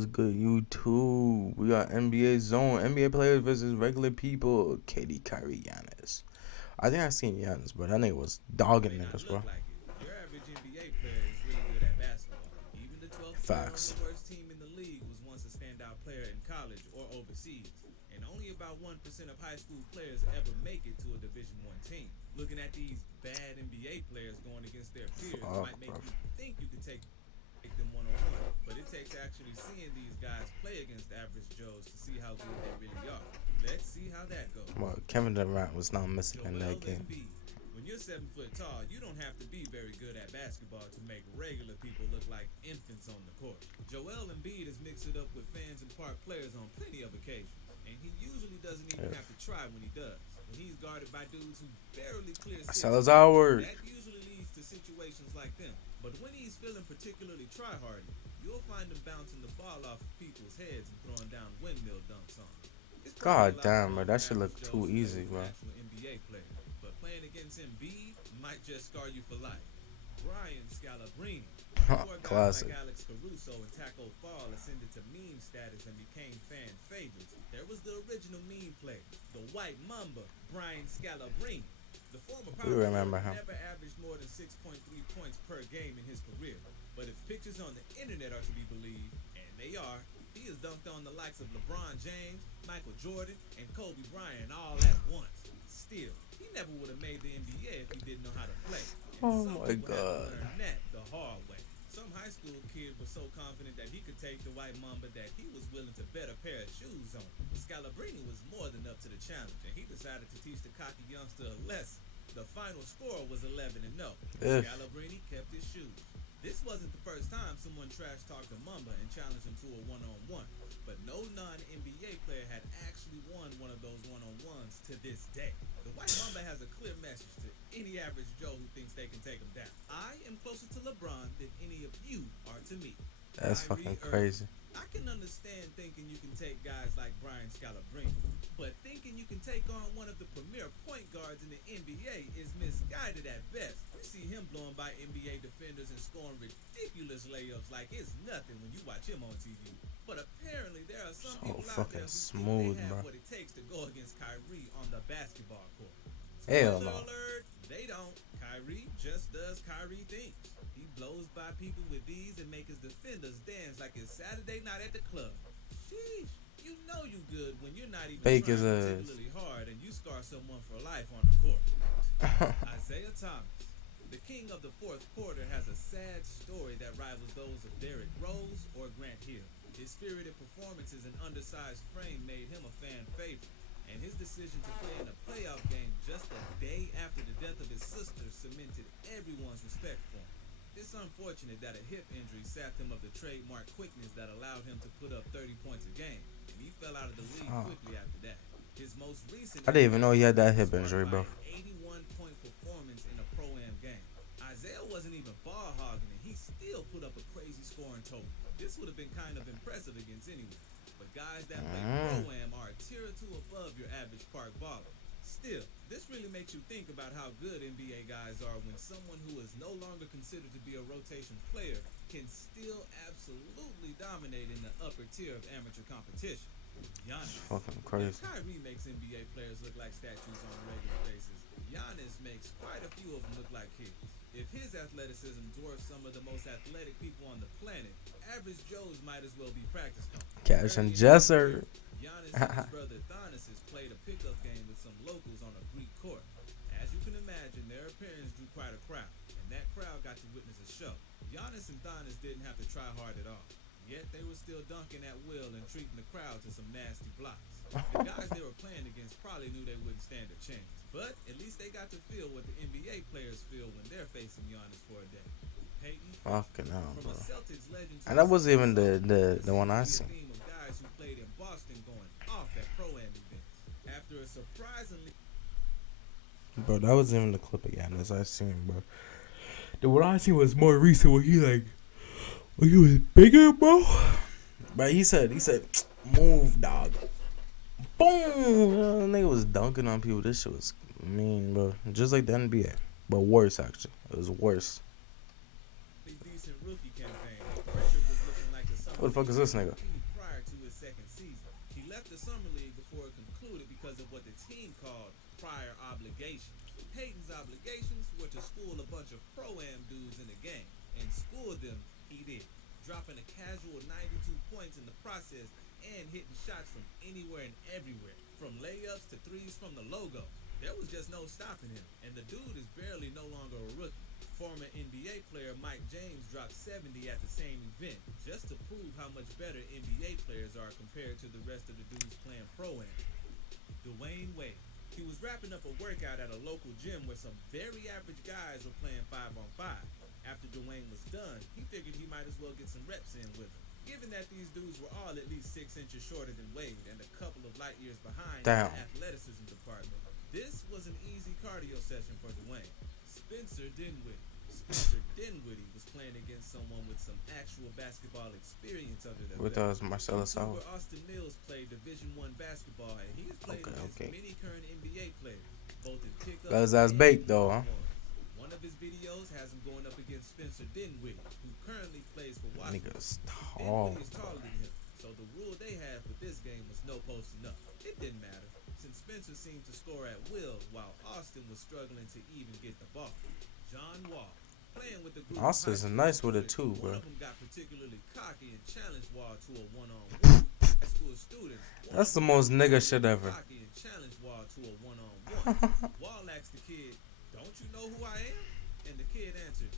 What's good, YouTube? We got NBA Zone, NBA players versus regular people. Katie, Kyrie, Giannis. I think I seen Giannis, bro. That nigga was It dogging may not niggas, look bro. like it. Your average NBA player is really good at basketball. Even the 12th scorer on Facts. the worst team in the league was once a standout player in college or overseas. And only about 1% of high school players ever make it to a Division One team. Looking at these bad NBA players going against their peers Fuck, might make bro. you think you could take them one on one, but it takes actually seeing these guys play against average Joes to see how good they really are. Let's see how that goes. Bro, Kevin Durant was not missing in that Joel game. Embiid. When you're 7 foot tall, you don't have to be very good at basketball to make regular people look like infants on the court. Joel Embiid has mixed it up with fans and park players on plenty of occasions, and he usually doesn't even Yeah. have to try when he does. When he's guarded by dudes who barely clear 6 Sellers feet, Howard. that usually leads to situations like them. But when he's feeling particularly try-hardy, you'll find him bouncing the ball off of people's heads and throwing down windmill dunks on them. It's probably a God lot of damn, bro. fun That for shit average look Joes too who play easy, with an bro. actual NBA player, but playing against Embiid might just scar you for life. Brian Scalabrine. Before guys like Classic. Alex Caruso and Taco Fall ascended to meme status and became fan favorites, there was the original meme player, the White Mamba, Brian Scalabrine. The former We power remember forward him. never averaged more than 6.3 points per game in his career. But if pictures on the internet are to be believed, and they are, he has dunked on the likes of LeBron James, Michael Jordan, and Kobe Bryant all at once. Still, he never would have made the NBA if he didn't know how to play. And Oh some my people had to god. learn that the hard way. Some high school kid was so confident that he could take the White Mamba that he was willing to bet a pair of shoes on. Scalabrine was more than up to the challenge, and he decided to teach the cocky youngster a lesson. The final score was 11-0. Ugh. Scalabrine kept his shoes. This wasn't the first time someone trash talked a Mamba and challenged him to a one-on-one, but no non-NBA player had actually won one of those one-on-ones to this day. The White Mamba has a clear message to any average Joe who thinks they can take him down. I am closer to LeBron than any of you are to me. That's Kyrie fucking Irving. crazy. I can understand thinking you can take guys like Brian Scalabrine, but thinking you can take on one of the premier point guards in the NBA is misguided at best. You see him blowing by NBA defenders and scoring ridiculous layups like it's nothing when you watch him on TV. But apparently there are some So people out fucking there who think they smooth, have bro. what it takes to go against Kyrie on the basketball court. Hell Spoiler no. alert, they don't. Kyrie just does Kyrie things. He blows by people with these and make his defenders dance like it's Saturday night at the club. Sheesh, you know you good when you're not even Fake his trying ass. particularly hard and you scar someone for life on the court. Isaiah Thomas, the king of the fourth quarter, has a sad story that rivals those of Derrick Rose or Grant Hill. His spirited performances and undersized frame made him a fan favorite, and his decision to play in a playoff game just a day after the death of his sister cemented everyone's respect for him. It's unfortunate that a hip injury sapped him of the trademark quickness that allowed him to put up 30 points a game, and he fell out of the league Fuck. quickly after that. His most recent I didn't even know NBA he had that success was hip sparked injury, by bro. an 81-point performance in a pro-am game. Isaiah wasn't even ball hogging, and he still put up a crazy scoring total. This would have been kind of impressive against anyone, but guys that play pro-am are a tier or two above your average park baller. Still, this really makes you think about how good NBA guys are when someone who is no longer considered to be a rotation player can still absolutely dominate in the upper tier of amateur competition. Giannis. Fucking If crazy. Kyrie makes NBA players look like statues on a regular basis, Giannis makes quite a few of them look like kids. If his athleticism dwarfs some of the most athletic people on the planet, average Joes might as well be practice donkeys. Cash Early and in his Jesser. career, Giannis and his brother Thanasis played a pickup game with some locals on a Greek court. As you can imagine, their appearance drew quite a crowd, and that crowd got to witness a show. Giannis and Thanas didn't have to try hard at all, yet they were still dunking at will and treating the crowd to some nasty blocks. The guys they were playing against probably knew they wouldn't stand a chance, but at least they got to feel what the NBA players feel when they're facing Giannis for a day. Peyton Pritchard. Fucking hell, From bro. a Celtics legend to And a that wasn't even Sixers the legend, one I there seems to seen. be a theme of guys who played in Boston going off at pro-am events. After a surprisingly Bro, that wasn't even the clip of Giannis I seen, bro. The one I seen was more recent when he was bigger, bro. But he said, move, dog. Boom! Nigga was dunking on people. This shit was mean, bro. Just like the NBA, but worse actually. It was worse. decent rookie campaign, Pritchard was looking like a summer Who the fuck is this nigga? Prior to his second season, he left the summer league before it concluded because of what the team called prior obligations. Peyton's obligations were to school a bunch of pro-am dudes in the game, and schooled them he did, dropping a casual 92 points in the process and hitting shots from anywhere and everywhere, from layups to threes from the logo. There was just no stopping him, and the dude is barely no longer a rookie. Former NBA player Mike James dropped 70 at the same event, just to prove how much better NBA players are compared to the rest of the dudes playing pro-am. Dwayne Wade. He was wrapping up a workout at a local gym where some very average guys were playing 5-on-5. After Dwayne was done, he figured he might as well get some reps in with him. Given that these dudes were all at least 6 inches shorter than Wade and a couple of light years behind in the athleticism department, this was an easy cardio session for Dwayne. Spencer Dinwiddie was playing against someone with some actual basketball experience under their With belt. Marcellus out. Austin Mills played Division I basketball, and he has played against many current NBA players, both in pickup. That's baked though, huh? One of his videos has him going up against Spencer Dinwiddie, who currently plays for Washington. Dinwiddie is taller than him, so the rule they had for this game was no posting up. It didn't matter, since Spencer seemed to score at will, while Austin was struggling to even get the ball. John Wall, playing with the group. Austin's nice with it too, bro. One of them got particularly cocky and challenged Wall to a one-on-one. High school students. That's the most nigga shit ever. Cocky and challenged Wall to a one-on-one. Wall asked the kid, "Don't you know who I am?" And the kid answered,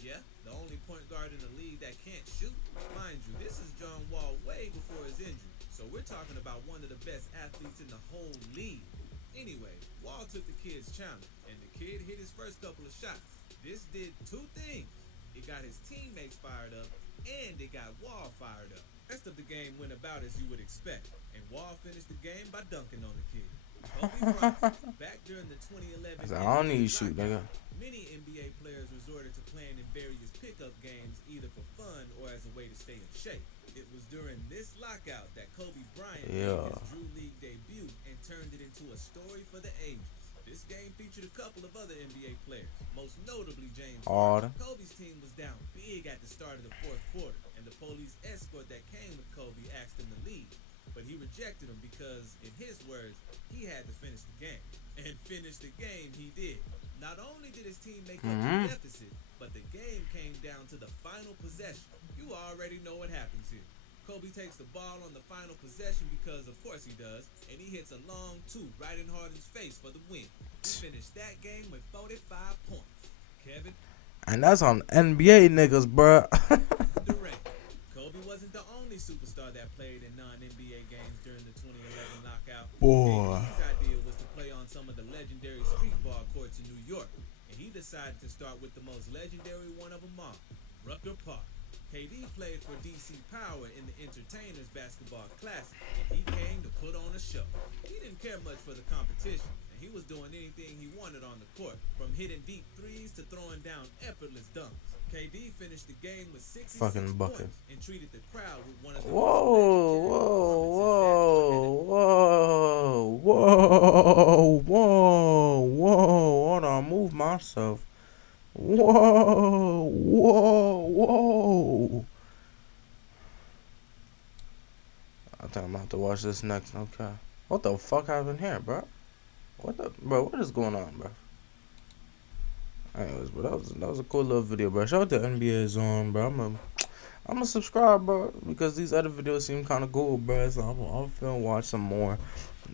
"Yeah, the only point guard in the league that can't shoot." Mind you, this is John Wall way before his injury, so we're talking about one of the best athletes in the whole league. Anyway, Wall took the kid's challenge, and the kid hit his first couple of shots. This did two things. It got his teammates fired up, and it got Wall fired up. The rest of the game went about as you would expect, and Wall finished the game by dunking on the kid. Kobe Bryant, back during the 2011 I don't need you shoot, nigga. Many NBA players resorted to playing in various pickup games either for fun or as a way to stay in shape. It was during this lockout that Kobe Bryant made his Drew League debut and turned it into a story for the ages. This game featured a couple of other NBA players, most notably James Harden. Kobe's team was down big at the start of the fourth quarter, and the police escort that came with Kobe asked him to leave. But he rejected him because, in his words, he had to finish the game. And finish the game he did. Not only did his team make up the deficit, but the game came down to the final possession. You already know what happens here. Kobe takes the ball on the final possession because, of course he does, and he hits a long two right in Harden's face for the win. He finished that game with 45 points. Kevin? And that's on NBA niggas, bruh. Durant. Kobe wasn't the only superstar that played in non-NBA games during the 2011 lockout. Boy. His idea was to play on some of the legendary street ball courts in New York, and he decided to start with the most legendary one of them all, Rucker Park. KD played for DC Power in the Entertainers Basketball Classic, and he came to put on a show. He didn't care much for the competition, and he was doing anything he wanted on the court, from hitting deep threes to throwing down effortless dunks. KD finished the game with 66 points and treated the crowd with one of the whoa, hold on, move myself. Whoa. I think I'm gonna have to watch this next. Okay. What the fuck happened here, bro? What is going on, bro? Anyways, bro, that was a cool little video, bro. Shout out to NBA Zone, bro. I'm gonna subscribe, bro, because these other videos seem kind of cool, bro. So I'm finna watch some more.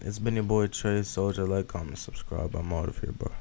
It's been your boy Trey Soldier. Like, comment, subscribe. I'm out of here, bro.